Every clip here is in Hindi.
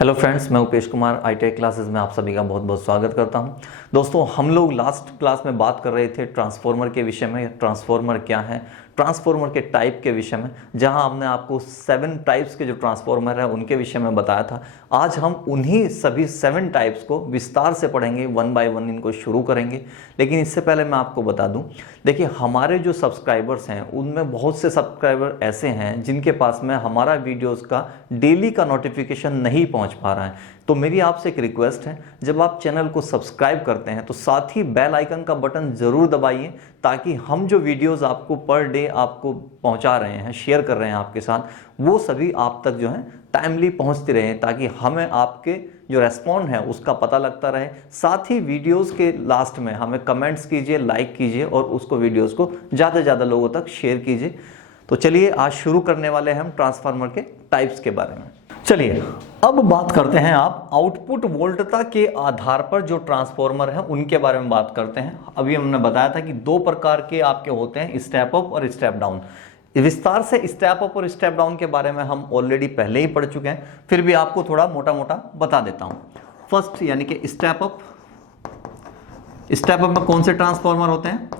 हेलो फ्रेंड्स, मैं उपेश कुमार ITI क्लासेस में आप सभी का बहुत बहुत स्वागत करता हूं। दोस्तों, हम लोग लास्ट क्लास में बात कर रहे थे ट्रांसफॉर्मर के विषय में। ट्रांसफॉर्मर क्या है, ट्रांसफॉर्मर के टाइप के विषय में, जहां हमने आपको 7 टाइप्स के जो ट्रांसफॉर्मर है उनके विषय में बताया था। आज हम उन्हीं सभी 7 टाइप्स को विस्तार से पढ़ेंगे, 1 बाय 1 इनको शुरू करेंगे। लेकिन इससे पहले मैं आपको बता दूं, देखिए हमारे जो सब्सक्राइबर्स हैं उनमें बहुत से सब्सक्राइबर ऐसे हैं जिनके पास में हमारा वीडियोस का डेली का नोटिफिकेशन नहीं पहुंच पा रहा है। तो मेरी आपसे एक रिक्वेस्ट है, जब आप चैनल को सब्सक्राइब करते हैं तो साथ ही बेल आइकन का बटन जरूर दबाइए, ताकि हम जो वीडियोस आपको पर डे आपको पहुंचा रहे हैं, शेयर कर रहे हैं आपके साथ, वो सभी आप तक जो है टाइमली पहुंचती रहे, ताकि हमें आपके जो रेस्पॉन्ड है उसका पता लगता रहे। साथ ही वीडियोस के लास्ट में हमें कमेंट्स कीजिए, लाइक कीजिए और उसको वीडियोस को ज़्यादा से ज़्यादा लोगों तक शेयर कीजिए। तो चलिए आज शुरू करने वाले हैं हम ट्रांसफार्मर के टाइप्स के बारे में। चलिए अब बात करते हैं आप आउटपुट वोल्टता के आधार पर जो ट्रांसफार्मर है उनके बारे में बात करते हैं। अभी हमने बताया था कि 2 प्रकार के आपके होते हैं, स्टेप अप और स्टेप डाउन। विस्तार से स्टेप अप और स्टेप डाउन के बारे में हम ऑलरेडी पहले ही पढ़ चुके हैं, फिर भी आपको थोड़ा मोटा मोटा बता देता हूं। फर्स्ट यानी कि स्टेप अप। स्टेप अप में कौन से ट्रांसफार्मर होते हैं?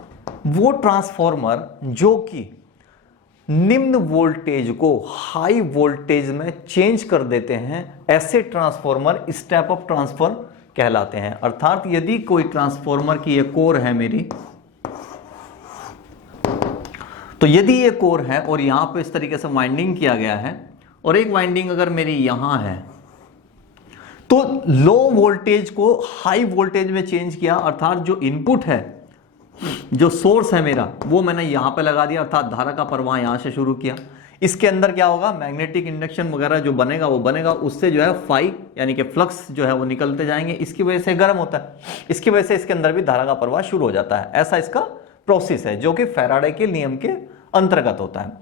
वो ट्रांसफार्मर जो कि निम्न वोल्टेज को हाई वोल्टेज में चेंज कर देते हैं, ऐसे ट्रांसफार्मर स्टेप अप ट्रांसफार्मर कहलाते हैं। अर्थात यदि कोई ट्रांसफार्मर की ये कोर है मेरी, तो यदि ये कोर है और यहां पे इस तरीके से वाइंडिंग किया गया है और एक वाइंडिंग अगर मेरी यहां है, तो लो वोल्टेज को हाई वोल्टेज में चेंज किया, अर्थात जो इनपुट है, जो सोर्स है मेरा, वो मैंने यहां पे लगा दिया, अर्थात धारा का प्रवाह यहां से शुरू किया। इसके अंदर क्या होगा, मैग्नेटिक इंडक्शन वगैरह जो बनेगा वो बनेगा, उससे जो है फाई यानी कि फ्लक्स जो है वो निकलते जाएंगे। इसकी वजह से गर्म होता है, इसकी वजह से इसके अंदर भी धारा का प्रवाह शुरू हो जाता है। ऐसा इसका प्रोसेस है जो कि फैराडे के नियम के अंतर्गत होता है।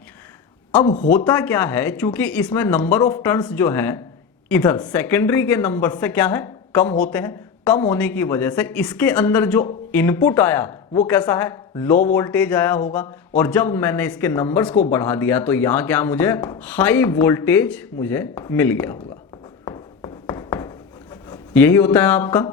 अब होता क्या है, चूंकि इसमें नंबर ऑफ टर्न्स जो है इधर सेकेंडरी के नंबर से क्या है, कम होते हैं। कम होने की वजह से इसके अंदर जो इनपुट आया वो कैसा है, लो वोल्टेज आया होगा। और जब मैंने इसके नंबर्स को बढ़ा दिया तो यहां क्या मुझे हाई वोल्टेज मुझे मिल गया होगा। यही होता है आपका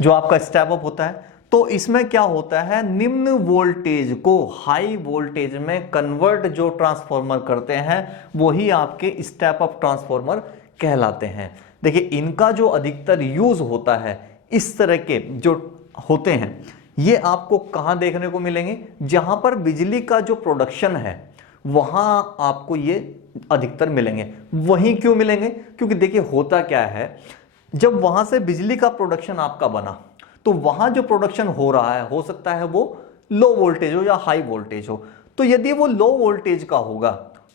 जो आपका स्टेप अप होता है। तो इसमें क्या होता है, निम्न वोल्टेज को हाई वोल्टेज में कन्वर्ट जो ट्रांसफार्मर करते हैं वही आपके स्टेप अप ट्रांसफार्मर कहलाते हैं। देखिए इनका जो अधिकतर यूज होता है, इस तरह के जो होते हैं, ये आपको कहां देखने को मिलेंगे, जहां पर बिजली का जो प्रोडक्शन है वहां आपको ये अधिकतर मिलेंगे। वहीं क्यों मिलेंगे, क्योंकि देखिए होता क्या है, जब वहां से बिजली का प्रोडक्शन आपका बना तो वहां जो प्रोडक्शन हो रहा है, हो सकता है वो लो वोल्टेज हो या हाई वोल्टेज हो। तो यदि वो लो वोल्टेज का होगा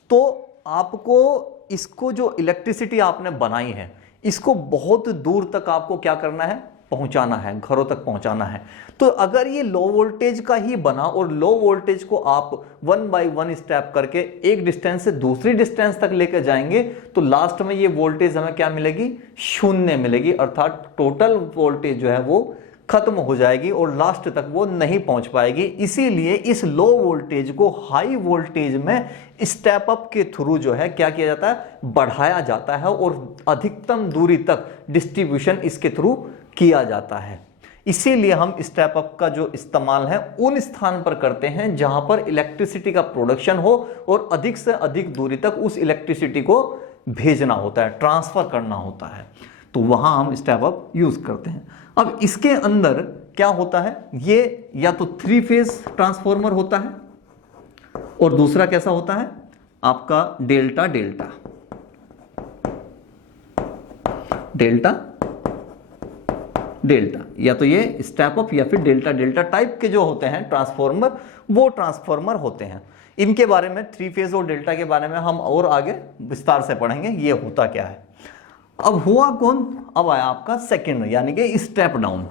तो आपको इसको जो इलेक्ट्रिसिटी आपने बनाई है, इसको बहुत दूर तक आपको क्या करना है, पहुंचाना है, घरों तक पहुंचाना है। तो अगर ये लो वोल्टेज का ही बना और लो वोल्टेज को आप 1 बाय 1 स्टेप करके एक डिस्टेंस से दूसरी डिस्टेंस तक लेकर जाएंगे, तो लास्ट में ये वोल्टेज हमें क्या मिलेगी, शून्य मिलेगी। अर्थात टोटल वोल्टेज जो है वो खत्म हो जाएगी और लास्ट तक वो नहीं पहुंच पाएगी। इसीलिए इस लो वोल्टेज को हाई वोल्टेज में स्टेप अप के थ्रू जो है क्या किया जाता है, बढ़ाया जाता है और अधिकतम दूरी तक डिस्ट्रीब्यूशन इसके थ्रू किया जाता है। इसीलिए हम स्टेप अप का जो इस्तेमाल है उन स्थान पर करते हैं जहां पर इलेक्ट्रिसिटी का प्रोडक्शन हो और अधिक से अधिक दूरी तक उस इलेक्ट्रिसिटी को भेजना होता है, ट्रांसफर करना होता है, तो वहां हम स्टेप अप यूज करते हैं। अब इसके अंदर क्या होता है, ये या तो 3 फेज ट्रांसफार्मर होता है और दूसरा कैसा होता है आपका डेल्टा डेल्टा डेल्टा डेल्टा, या तो ये स्टेप अप या फिर डेल्टा डेल्टा टाइप के जो होते हैं ट्रांसफार्मर, वो ट्रांसफार्मर होते हैं। इनके बारे में 3 फेज और डेल्टा के बारे में हम और आगे विस्तार से पढ़ेंगे ये होता क्या है। अब हुआ कौन, अब आया आपका सेकंड यानी कि स्टेप डाउन।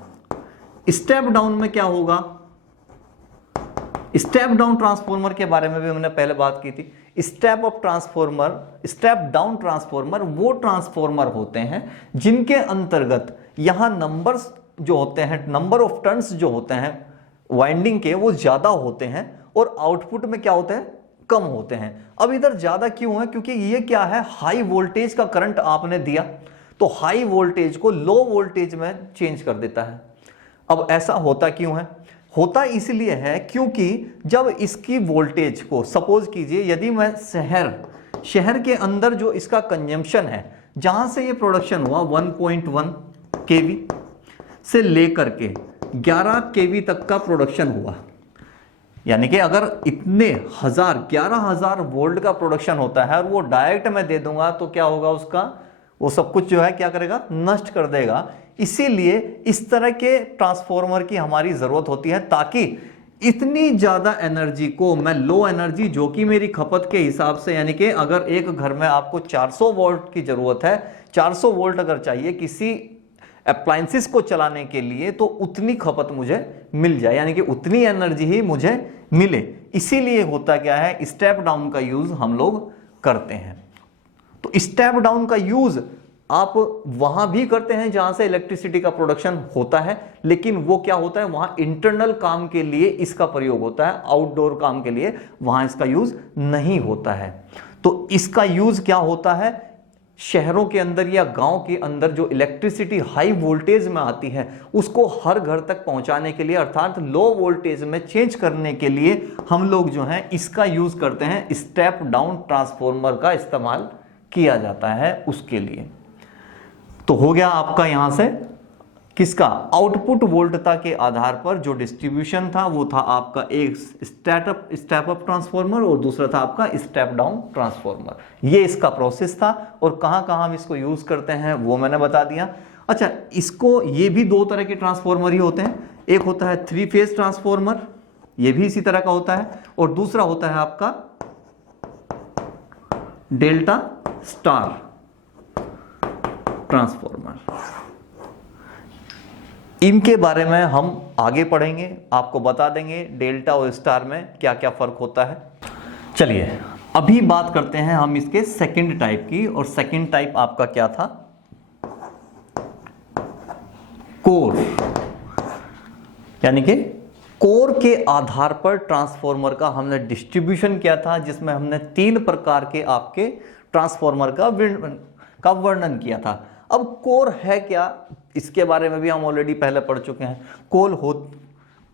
स्टेप डाउन में क्या होगा, स्टेप डाउन ट्रांसफार्मर के बारे में भी हमने पहले बात की थी। Step up transformer, step down transformer वो ट्रांसफार्मर होते हैं जिनके अंतर्गत यहां नंबर्स जो होते हैं, नंबर ऑफ टर्न्स जो होते हैं वाइंडिंग के, वो ज्यादा होते हैं और आउटपुट में क्या होते हैं, कम होते हैं। अब इधर ज्यादा क्यों है, क्योंकि ये क्या है, हाई वोल्टेज का करंट आपने दिया, तो हाई वोल्टेज को लो वोल्टेज में चेंज कर देता है। अब ऐसा होता क्यों है? होता इसलिए है क्योंकि जब इसकी वोल्टेज को, सपोज कीजिए यदि मैं शहर के अंदर जो इसका कंजम्पशन है, जहां से ये प्रोडक्शन हुआ 1.1 केवी से लेकर के 11 केवी तक का प्रोडक्शन हुआ, यानी कि अगर इतने 11,000 वोल्ट का प्रोडक्शन होता है और वो डायरेक्ट मैं दे दूंगा तो क्या होगा उसका, वो सब कुछ जो है क्या करेगा, नष्ट कर देगा। इसीलिए इस तरह के ट्रांसफॉर्मर की हमारी जरूरत होती है, ताकि इतनी ज्यादा एनर्जी को मैं लो एनर्जी, जो कि मेरी खपत के हिसाब से, यानी कि अगर एक घर में आपको 400 वोल्ट की जरूरत है, 400 वोल्ट अगर चाहिए किसी अप्लायंसेस को चलाने के लिए, तो उतनी खपत मुझे मिल जाए, यानी कि उतनी एनर्जी ही मुझे मिले। इसीलिए होता क्या है, स्टेप डाउन का यूज हम लोग करते हैं। तो स्टेप डाउन का यूज आप वहां भी करते हैं जहां से इलेक्ट्रिसिटी का प्रोडक्शन होता है, लेकिन वो क्या होता है, वहां इंटरनल काम के लिए इसका प्रयोग होता है, आउटडोर काम के लिए वहां इसका यूज नहीं होता है। तो इसका यूज क्या होता है, शहरों के अंदर या गांव के अंदर जो इलेक्ट्रिसिटी हाई वोल्टेज में आती है उसको हर घर तक पहुंचाने के लिए, अर्थात लो वोल्टेज में चेंज करने के लिए हम लोग जो है इसका यूज करते हैं, स्टेप डाउन ट्रांसफॉर्मर का इस्तेमाल किया जाता है उसके लिए। तो हो गया आपका यहां से किसका, आउटपुट वोल्टता के आधार पर जो डिस्ट्रीब्यूशन था वो था आपका एक स्टेप अप ट्रांसफॉर्मर और दूसरा था आपका स्टेप डाउन ट्रांसफॉर्मर। ये इसका प्रोसेस था और कहां कहां हम इसको यूज करते हैं वो मैंने बता दिया। अच्छा, इसको, ये भी दो तरह के ट्रांसफॉर्मर ही होते हैं, एक होता है 3 फेज ट्रांसफॉर्मर, ये भी इसी तरह का होता है, और दूसरा होता है आपका डेल्टा स्टार ट्रांसफॉर्मर। इनके बारे में हम आगे पढ़ेंगे, आपको बता देंगे डेल्टा और स्टार में क्या क्या फर्क होता है। चलिए अभी बात करते हैं हम इसके सेकंड टाइप की, और सेकंड टाइप आपका क्या था, कोर, यानी कि कोर के आधार पर ट्रांसफॉर्मर का हमने डिस्ट्रीब्यूशन किया था, जिसमें हमने 3 प्रकार के आपके ट्रांसफॉर्मर का वर्णन किया था। अब कोर है क्या, इसके बारे में भी हम ऑलरेडी पहले पढ़ चुके हैं।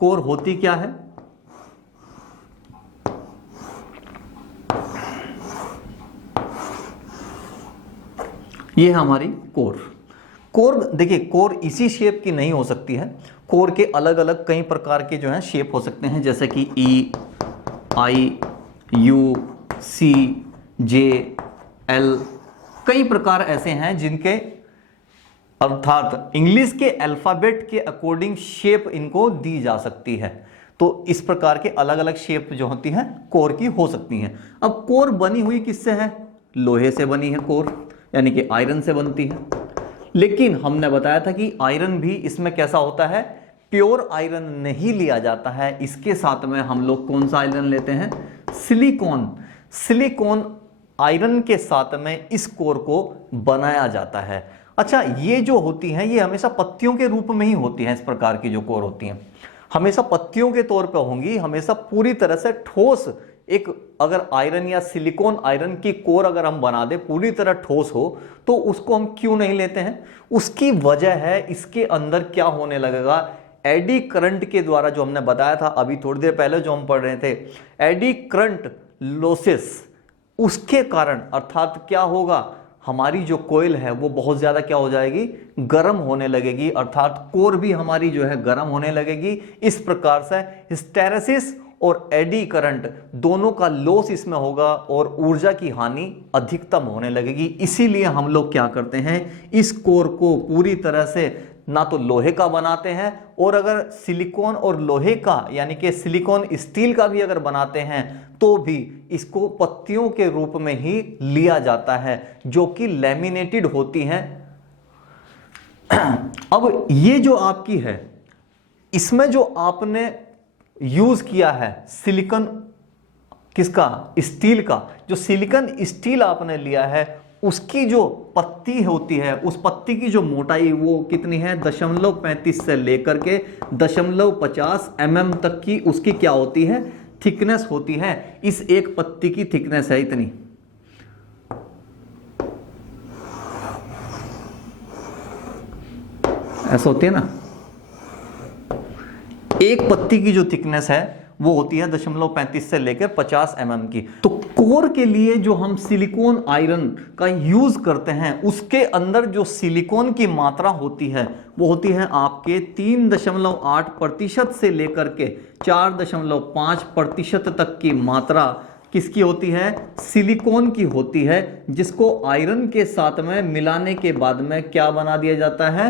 कोर होती क्या है, ये हमारी कोर देखिए, कोर इसी शेप की नहीं हो सकती है, कोर के अलग अलग कई प्रकार के जो है शेप हो सकते हैं, जैसे कि ई, आई, यू, सी, जे, एल, कई प्रकार ऐसे हैं जिनके, अर्थात इंग्लिश के अल्फाबेट के अकॉर्डिंग शेप इनको दी जा सकती है। तो इस प्रकार के अलग अलग शेप जो होती हैं कोर की हो सकती हैं। अब कोर बनी हुई किससे है, लोहे से बनी है कोर, यानी कि आयरन से बनती है। लेकिन हमने बताया था कि आयरन भी इसमें कैसा होता है, प्योर आयरन नहीं लिया जाता है, इसके साथ में हम लोग कौन सा आयरन लेते हैं, सिलिकॉन आयरन के साथ में इस कोर को बनाया जाता है। अच्छा, ये जो होती हैं ये हमेशा पत्तियों के रूप में ही होती हैं, इस प्रकार की जो कोर होती हैं हमेशा पत्तियों के तौर पे होंगी, हमेशा पूरी तरह से ठोस एक, अगर आयरन या सिलिकॉन आयरन की कोर अगर हम बना दे पूरी तरह ठोस हो तो उसको हम क्यों नहीं लेते हैं, उसकी वजह है इसके अंदर क्या होने लगेगा, एडी करंट के द्वारा, जो हमने बताया था अभी थोड़ी देर पहले जो हम पढ़ रहे थे, एडी करंट लॉसेस, उसके कारण अर्थात क्या होगा, हमारी जो कोयल है वो बहुत ज्यादा क्या हो जाएगी, गर्म होने लगेगी, अर्थात कोर भी हमारी जो है गर्म होने लगेगी। इस प्रकार से हिस्टेरेसिस और एडी करंट दोनों का लॉस इसमें होगा और ऊर्जा की हानि अधिकतम होने लगेगी। इसीलिए हम लोग क्या करते हैं, इस कोर को पूरी तरह से ना तो लोहे का बनाते हैं, और अगर सिलिकॉन और लोहे का यानी कि सिलिकॉन स्टील का भी अगर बनाते हैं तो भी इसको पत्तियों के रूप में ही लिया जाता है, जो कि लैमिनेटेड होती हैं। अब ये जो आपकी है, इसमें जो आपने यूज किया है सिलिकॉन, किसका, स्टील का, जो सिलिकॉन स्टील आपने लिया है उसकी जो पत्ती होती है, उस पत्ती की जो मोटाई वो कितनी है, 0.35 से लेकर के 0.50 mm तक की उसकी क्या होती है, थिकनेस होती है। इस एक पत्ती की थिकनेस है इतनी। ऐसा होती है ना, एक पत्ती की जो थिकनेस है वो होती है 0.35 से लेकर 50 mm की। तो कोर के लिए जो हम सिलिकॉन आयरन का यूज करते हैं उसके अंदर जो सिलिकॉन की मात्रा होती है वो होती है आपके 3.8% से लेकर के 4.5% तक की मात्रा किसकी होती है, सिलिकॉन की होती है, जिसको आयरन के साथ में मिलाने के बाद में क्या बना दिया जाता है,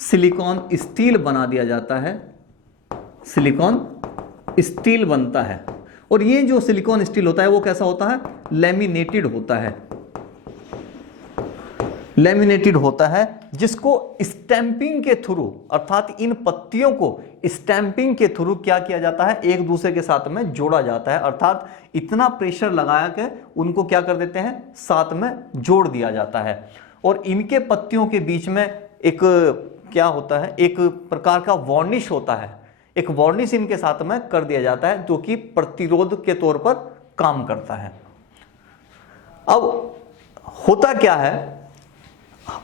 सिलिकॉन स्टील बना दिया जाता है, सिलिकॉन स्टील बनता है। और ये जो सिलिकॉन स्टील होता है वो कैसा होता है, लैमिनेटेड होता है, लैमिनेटेड होता है, जिसको स्टैंपिंग के थ्रू, अर्थात इन पत्तियों को स्टैंपिंग के थ्रू क्या किया जाता है, एक दूसरे के साथ में जोड़ा जाता है, अर्थात इतना प्रेशर लगाया के उनको क्या कर देते हैं, साथ में जोड़ दिया जाता है। और इनके पत्तियों के बीच में एक क्या होता है, एक प्रकार का वार्निश होता है, एक वार्निश इनके साथ में कर दिया जाता है जो कि प्रतिरोध के तौर पर काम करता है। अब होता क्या है,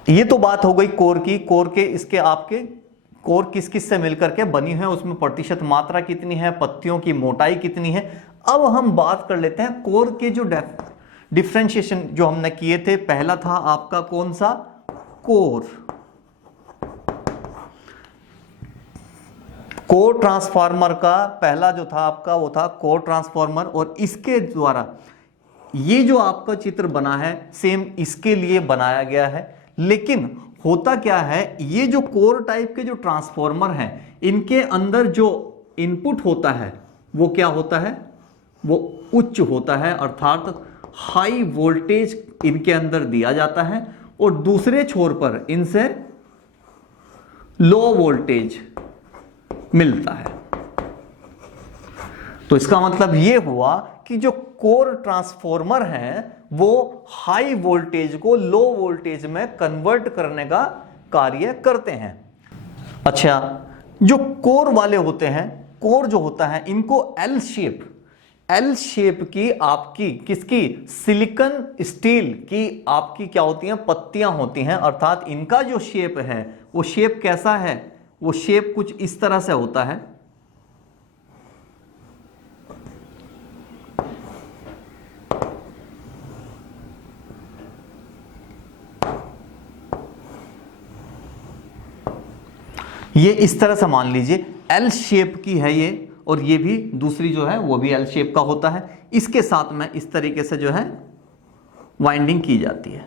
ये तो बात हो गई कोर की, कोर के इसके आपके कोर किस किस से मिलकर के बनी है, उसमें प्रतिशत मात्रा कितनी है, पत्तियों की मोटाई कितनी है। अब हम बात कर लेते हैं कोर के जो डिफरेंशिएशन जो हमने किए थे, पहला था आपका कौन सा, कोर ट्रांसफार्मर का पहला जो था आपका वो था कोर ट्रांसफार्मर। और इसके द्वारा ये जो आपका चित्र बना है सेम इसके लिए बनाया गया है। लेकिन होता क्या है, ये जो कोर टाइप के जो ट्रांसफार्मर हैं इनके अंदर जो इनपुट होता है वो क्या होता है, वो उच्च होता है, अर्थात हाई वोल्टेज इनके अंदर दिया जाता है। और दूसरे छोर पर इनसे लो वोल्टेज मिलता है। तो इसका मतलब यह हुआ कि जो कोर ट्रांसफार्मर हैं वो हाई वोल्टेज को लो वोल्टेज में कन्वर्ट करने का कार्य करते हैं। अच्छा, जो कोर वाले होते हैं, कोर जो होता है इनको एल शेप की आपकी किसकी, सिलिकॉन स्टील की आपकी क्या होती हैं, पत्तियां होती हैं, अर्थात इनका जो शेप है वो शेप कैसा है, वो शेप कुछ इस तरह से होता है। ये इस तरह से मान लीजिए एल शेप की है ये, और ये भी दूसरी जो है वो भी एल शेप का होता है। इसके साथ में इस तरीके से जो है वाइंडिंग की जाती है,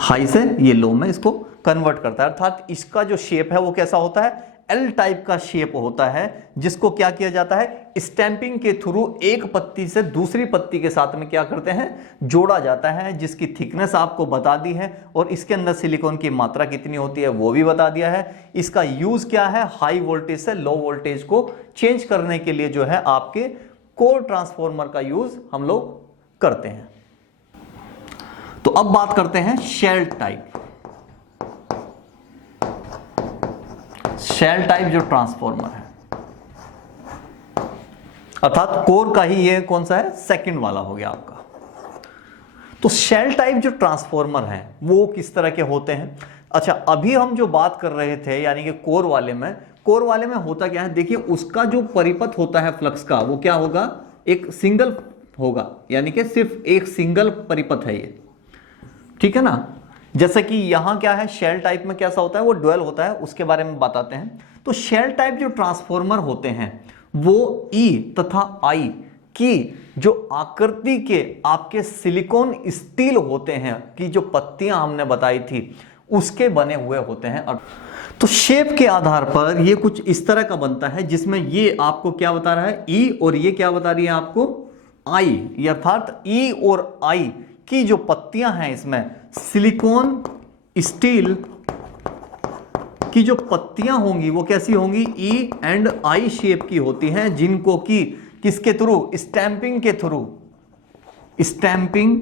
हाई से ये लो में इसको कन्वर्ट करता है, अर्थात इसका जो शेप है वो कैसा होता है, एल टाइप का शेप होता है, जिसको क्या किया जाता है, स्टैंपिंग के थ्रू एक पत्ती से दूसरी पत्ती के साथ में क्या करते हैं, जोड़ा जाता है, जिसकी थिकनेस आपको बता दी है और इसके अंदर सिलिकॉन की मात्रा कितनी होती है वो भी बता दिया है। इसका यूज क्या है, हाई वोल्टेज से लो वोल्टेज को चेंज करने के लिए जो है आपके कोर ट्रांसफार्मर का यूज हम लोग करते हैं। तो अब बात करते हैं शेल टाइप। शेल टाइप जो ट्रांसफार्मर है, अर्थात कोर का ही ये कौन सा है, सेकंड वाला हो गया आपका। तो शेल टाइप जो ट्रांसफार्मर है वो किस तरह के होते हैं। अच्छा, अभी हम जो बात कर रहे थे यानी कि कोर वाले में होता क्या है, देखिए उसका जो परिपथ होता है फ्लक्स का वो क्या होगा, एक सिंगल होगा, यानी कि सिर्फ एक सिंगल परिपथ है ये, ठीक है ना। जैसे कि यहां क्या है, शेल टाइप में कैसा होता है, वो ड्यूअल होता है, उसके बारे में बताते हैं। तो शेल टाइप जो ट्रांसफार्मर होते हैं वो ई तथा आई की जो आकृति के आपके सिलिकॉन स्टील होते हैं कि जो पत्तियां हमने बताई थी उसके बने हुए होते हैं। तो शेप के आधार पर ये कुछ इस तरह का बनता है, जिसमें ये आपको क्या बता रहा है, ई, और ये क्या बता रही है आपको, आई, अर्थात ई और आई की जो पत्तियां हैं इसमें सिलिकॉन स्टील की जो पत्तियां होंगी वो कैसी होंगी, ई एंड आई शेप की होती हैं, जिनको कि किसके थ्रू, स्टैंपिंग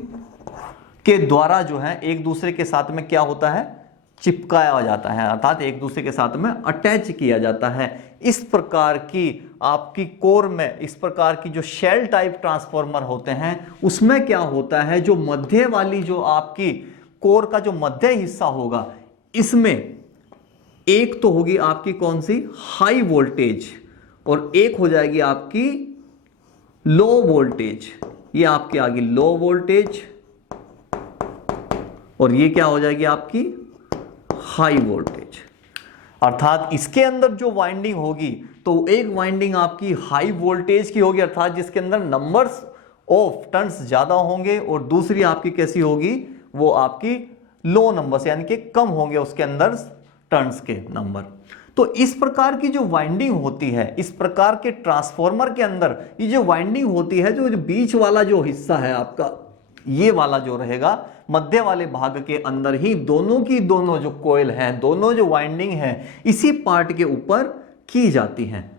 के द्वारा जो है एक दूसरे के साथ में क्या होता है, चिपकाया जाता है, अर्थात एक दूसरे के साथ में अटैच किया जाता है। इस प्रकार की आपकी कोर में इस प्रकार की जो शेल टाइप ट्रांसफार्मर होते हैं उसमें क्या होता है, जो मध्य वाली जो आपकी कोर का जो मध्य हिस्सा होगा इसमें एक तो होगी आपकी कौन सी, हाई वोल्टेज, और एक हो जाएगी आपकी लो वोल्टेज। ये आपकी आ गई लो वोल्टेज, और ये क्या हो जाएगी आपकी हाई वोल्टेज। अर्थात इसके अंदर जो वाइंडिंग होगी तो एक वाइंडिंग आपकी हाई वोल्टेज की होगी, अर्थात जिसके अंदर नंबर्स ऑफ टर्न्स ज्यादा होंगे, और दूसरी आपकी कैसी होगी, वो आपकी लो नंबर्स यानी कि कम होंगे उसके अंदर टर्न्स के नंबर। तो इस प्रकार की जो वाइंडिंग होती है, इस प्रकार के ट्रांसफॉर्मर के अंदर ये जो वाइंडिंग होती है, जो बीच वाला जो हिस्सा है आपका, ये वाला जो रहेगा मध्य वाले भाग के अंदर ही दोनों की दोनों जो कॉइल हैं, दोनों जो वाइंडिंग है इसी पार्ट के ऊपर की जाती हैं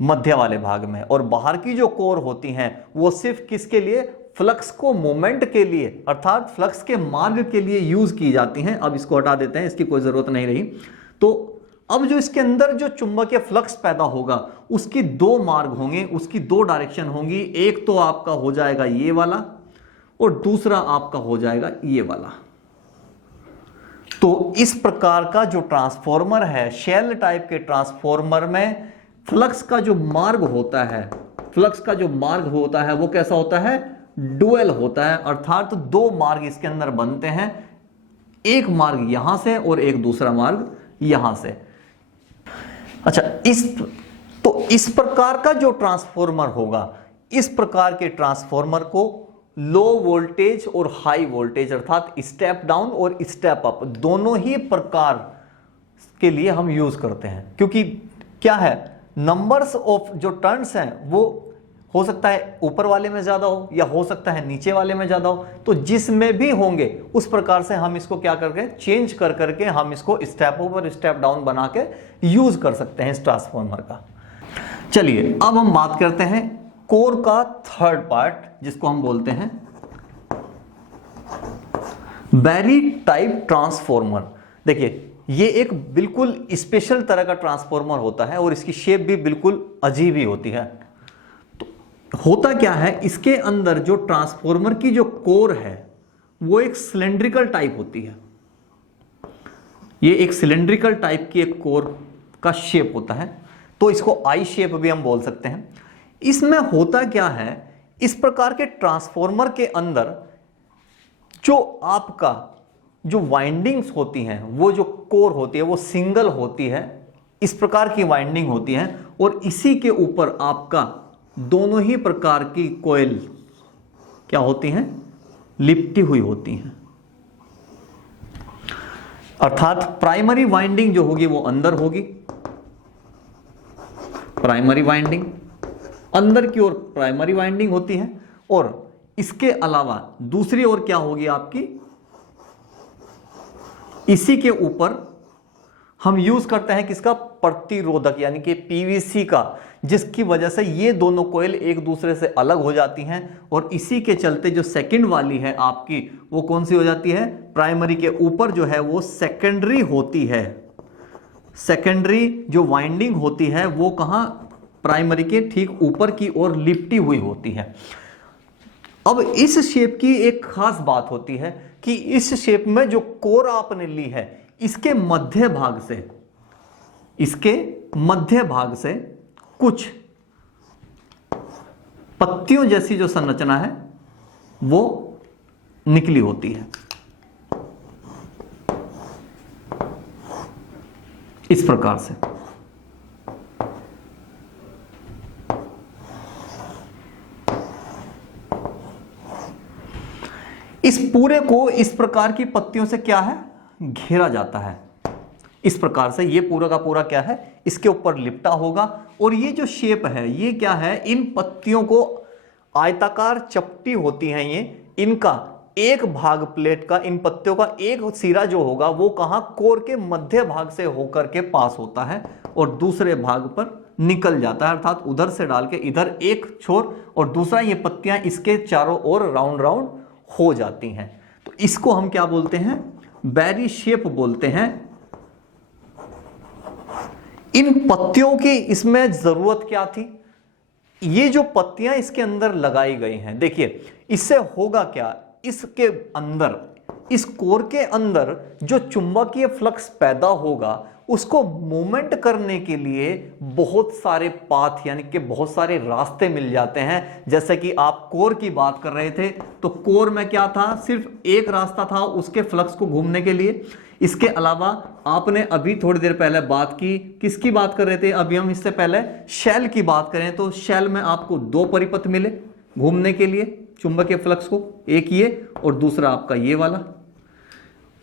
मध्य वाले भाग में, और बाहर की जो कोर होती हैं वो सिर्फ किसके लिए, फ्लक्स को मोमेंट के लिए, अर्थात फ्लक्स के मार्ग के लिए यूज की जाती हैं। अब इसको हटा देते हैं, इसकी कोई जरूरत नहीं रही। तो अब जो इसके अंदर जो चुंबकीय फ्लक्स पैदा होगा उसकी दो मार्ग होंगे, उसकी दो डायरेक्शन होंगी। एक तो आपका हो जाएगा ये वाला, और दूसरा आपका हो जाएगा ये वाला। तो इस प्रकार का जो ट्रांसफॉर्मर है, शेल टाइप के ट्रांसफॉर्मर में फ्लक्स का जो मार्ग होता है, फ्लक्स का जो मार्ग होता है वो कैसा होता है, डुअल होता है, अर्थात तो दो मार्ग इसके अंदर बनते हैं, एक मार्ग यहां से और एक दूसरा मार्ग यहां से। अच्छा, इस प्रकार का जो ट्रांसफॉर्मर होगा, इस प्रकार के ट्रांसफॉर्मर को लो वोल्टेज और हाई वोल्टेज, अर्थात स्टेप डाउन और स्टेप अप, दोनों ही प्रकार के लिए हम यूज करते हैं। क्योंकि क्या है, नंबर्स ऑफ जो टर्न्स हैं वो हो सकता है ऊपर वाले में ज्यादा हो या हो सकता है नीचे वाले में ज्यादा हो, तो जिसमें भी होंगे उस प्रकार से हम इसको क्या करके चेंज कर करके हम इसको स्टेप अप और स्टेप डाउन बना के यूज कर सकते हैं इस ट्रांसफॉर्मर का। चलिए अब हम बात करते हैं कोर का थर्ड पार्ट, जिसको हम बोलते हैं बैरी टाइप ट्रांसफॉर्मर। देखिए ये एक बिल्कुल स्पेशल तरह का ट्रांसफॉर्मर होता है और इसकी शेप भी बिल्कुल अजीब ही होती है। तो होता क्या है, इसके अंदर जो ट्रांसफॉर्मर की जो कोर है वो एक सिलेंड्रिकल टाइप होती है। ये एक सिलेंड्रिकल टाइप की एक कोर का शेप होता है, तो इसको आई शेप भी हम बोल सकते हैं। इसमें होता क्या है, इस प्रकार के ट्रांसफॉर्मर के अंदर जो आपका जो वाइंडिंग्स होती हैं, वो जो कोर होती है वो सिंगल होती है, इस प्रकार की वाइंडिंग होती है, और इसी के ऊपर आपका दोनों ही प्रकार की कॉइल क्या होती हैं, लिपटी हुई होती हैं। अर्थात प्राइमरी वाइंडिंग जो होगी वो अंदर होगी, प्राइमरी वाइंडिंग अंदर की ओर प्राइमरी वाइंडिंग होती है, और इसके अलावा दूसरी ओर क्या होगी आपकी, इसी के ऊपर हम यूज करते हैं किसका, प्रतिरोधक यानी कि पीवीसी का, जिसकी वजह से ये दोनों कॉइल एक दूसरे से अलग हो जाती हैं, और इसी के चलते जो सेकंड वाली है आपकी वो कौन सी हो जाती है, प्राइमरी के ऊपर जो है वो सेकेंडरी होती है। सेकेंडरी जो वाइंडिंग होती है वो कहां, प्राइमरी के ठीक ऊपर की ओर लिपटी हुई होती है। अब इस शेप की एक खास बात होती है कि इस शेप में जो कोर आपने ली है इसके मध्य भाग से, इसके मध्य भाग से कुछ पत्तियों जैसी जो संरचना है वो निकली होती है, इस प्रकार से। इस पूरे को इस प्रकार की पत्तियों से क्या है, घेरा जाता है। इस प्रकार से ये पूरा का पूरा क्या है, इसके ऊपर लिपटा होगा, और ये जो शेप है ये क्या है, इन पत्तियों को आयताकार चपटी होती हैं ये, इनका एक भाग प्लेट का, इन पत्तियों का एक सिरा जो होगा वो कहां, कोर के मध्य भाग से होकर के पास होता है और दूसरे भाग पर निकल जाता है, अर्थात उधर से डाल के इधर एक छोर और दूसरा, ये पत्तियां इसके चारों ओर राउंड राउंड हो जाती हैं। तो इसको हम क्या बोलते हैं, बैरी शेप बोलते हैं। इन पत्तियों की इसमें जरूरत क्या थी, ये जो पत्तियां इसके अंदर लगाई गई हैं, देखिए इससे होगा क्या, इसके अंदर इस कोर के अंदर जो चुंबकीय फ्लक्स पैदा होगा उसको मूवमेंट करने के लिए बहुत सारे पाथ यानी कि बहुत सारे रास्ते मिल जाते हैं। जैसे कि आप कोर की बात कर रहे थे तो कोर में क्या था, सिर्फ एक रास्ता था उसके फ्लक्स को घूमने के लिए। इसके अलावा आपने अभी थोड़ी देर पहले बात की, किसकी बात कर रहे थे अभी हम, इससे पहले शेल की बात करें तो शेल में आपको दो परिपथ मिले घूमने के लिए चुंबकीय फ्लक्स को, एक ये और दूसरा आपका ये वाला।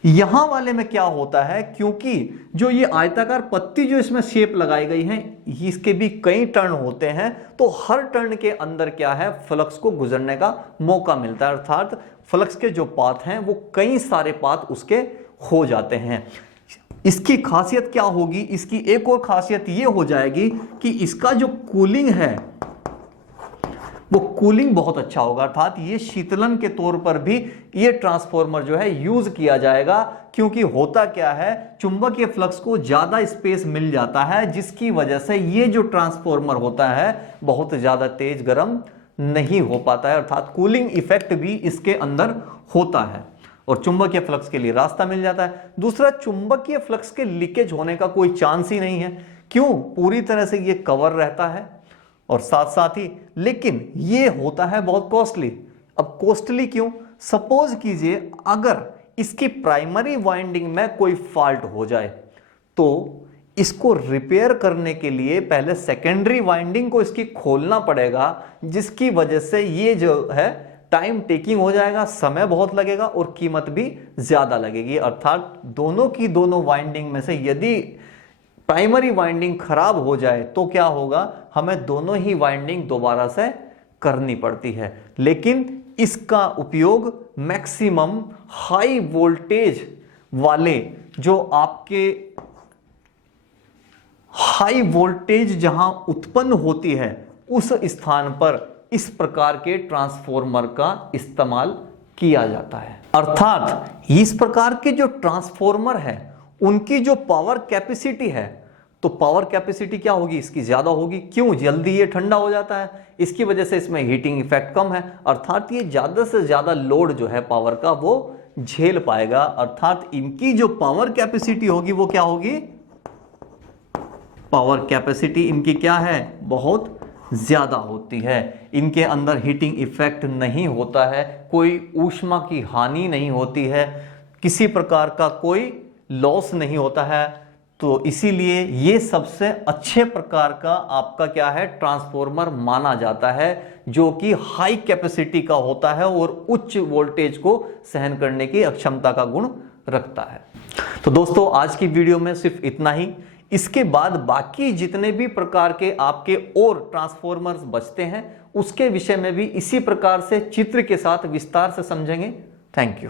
यहां वाले में क्या होता है, क्योंकि जो ये आयताकार पत्ती जो इसमें शेप लगाई गई है इसके भी कई टर्न होते हैं, तो हर टर्न के अंदर क्या है, फ्लक्स को गुजरने का मौका मिलता है। अर्थात फ्लक्स के जो पाथ हैं वो कई सारे पाथ उसके हो जाते हैं। इसकी खासियत क्या होगी, इसकी एक और खासियत ये हो जाएगी कि इसका जो कूलिंग है वो कूलिंग बहुत अच्छा होगा। अर्थात ये शीतलन के तौर पर भी ये ट्रांसफॉर्मर जो है यूज किया जाएगा, क्योंकि होता क्या है, चुंबकीय फ्लक्स को ज्यादा स्पेस मिल जाता है जिसकी वजह से ये जो ट्रांसफॉर्मर होता है बहुत ज्यादा तेज गर्म नहीं हो पाता है। अर्थात कूलिंग इफेक्ट भी इसके अंदर होता है और चुंबकीय फ्लक्स के लिए रास्ता मिल जाता है। दूसरा, चुंबकीय फ्लक्स के लीकेज होने का कोई चांस ही नहीं है। क्यों? पूरी तरह से ये कवर रहता है और साथ साथ ही, लेकिन ये होता है बहुत कॉस्टली। अब कॉस्टली क्यों? सपोज कीजिए अगर इसकी प्राइमरी वाइंडिंग में कोई फॉल्ट हो जाए तो इसको रिपेयर करने के लिए पहले सेकेंडरी वाइंडिंग को इसकी खोलना पड़ेगा, जिसकी वजह से ये जो है टाइम टेकिंग हो जाएगा, समय बहुत लगेगा और कीमत भी ज्यादा लगेगी। अर्थात दोनों की दोनों वाइंडिंग में से यदि प्राइमरी वाइंडिंग खराब हो जाए तो क्या होगा, हमें दोनों ही वाइंडिंग दोबारा से करनी पड़ती है। लेकिन इसका उपयोग मैक्सिमम हाई वोल्टेज वाले जो आपके हाई वोल्टेज जहां उत्पन्न होती है उस स्थान पर इस प्रकार के ट्रांसफॉर्मर का इस्तेमाल किया जाता है। अर्थात इस प्रकार के जो ट्रांसफॉर्मर है उनकी जो पावर कैपेसिटी है, तो पावर कैपेसिटी क्या होगी, इसकी ज्यादा होगी। क्यों? जल्दी ये ठंडा हो जाता है, इसकी वजह से इसमें हीटिंग इफेक्ट कम है। अर्थात ये ज्यादा से ज्यादा लोड जो है पावर का वो झेल पाएगा। अर्थात इनकी जो पावर कैपेसिटी होगी वो क्या होगी, पावर कैपेसिटी इनकी क्या है, बहुत ज्यादा होती है। इनके अंदर हीटिंग इफेक्ट नहीं होता है, कोई ऊष्मा की हानि नहीं होती है, किसी प्रकार का कोई लॉस नहीं होता है। तो इसीलिए ये सबसे अच्छे प्रकार का आपका क्या है, ट्रांसफॉर्मर माना जाता है, जो कि हाई कैपेसिटी का होता है और उच्च वोल्टेज को सहन करने की अक्षमता का गुण रखता है। तो दोस्तों आज की वीडियो में सिर्फ इतना ही। इसके बाद बाकी जितने भी प्रकार के आपके और ट्रांसफॉर्मर्स बचते हैं उसके विषय में भी इसी प्रकार से चित्र के साथ विस्तार से समझेंगे। Thank you.